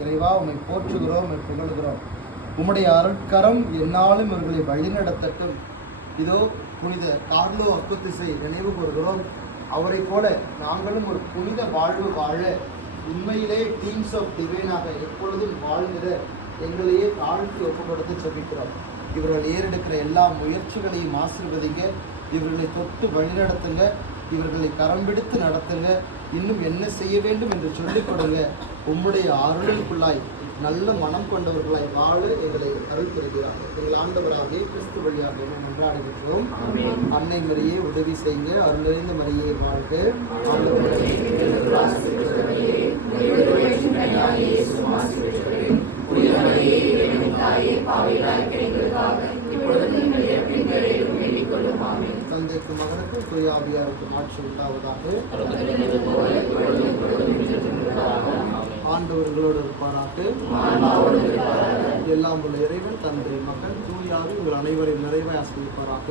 இறைவா உம்மை போற்றுகிறோம், உம்மை புகழுகிறோம். உம்முடைய அருட்கரம் என்னாலும் இவர்களை வழிநடத்தட்டும். இதோ புனித கார்லோ அக்குத்திசை நினைவு கூறுகிறோம். அவரை போல நாங்களும் ஒரு புனித வாழ்வு வாழ உண்மையிலே டீம்ஸ் ஆஃப் டிவைனாக எப்பொழுதும் வாழ்கிற எங்களையே தாழ்த்தி ஒப்புக்கொடுத்து செபிக்கிறோம். இவர்கள் ஏறெடுக்கிற எல்லா முயற்சிகளையும் ஆசீர்வதிங்க, இவர்களை தொட்டு வழிநடத்துங்க, இவர்களை கரம் பிடித்து நடத்துங்க. இன்னும் என்ன செய்ய வேண்டும் என்று சொல்லிக் கொடுங்க. உம்முடைய அருளுக்குள்ளாய் நல்ல மனம் கொண்டவர்களாய் வாழ எங்களை அருள் பெறுகிறார். எங்கள் ஆண்டவராகிய கிறிஸ்து வழியாக மன்றாடுகிறோம். அன்னை மரியே உதவி செய்யுங்க. அருள் நிறைந்த மரியே வாழ்க. தந்தைக்கு மகனுக்கும் தூய ஆவியாருக்கும் ஆட்சி உண்டாவதாக. ஆண்டவர்களோடு இருப்பாராக. எல்லாம் உள்ள இறைவன் தந்தை மகன் தூய ஆவி உங்கள் அனைவரையும் நிறைவாய் ஆசீர்வதிப்பாராக.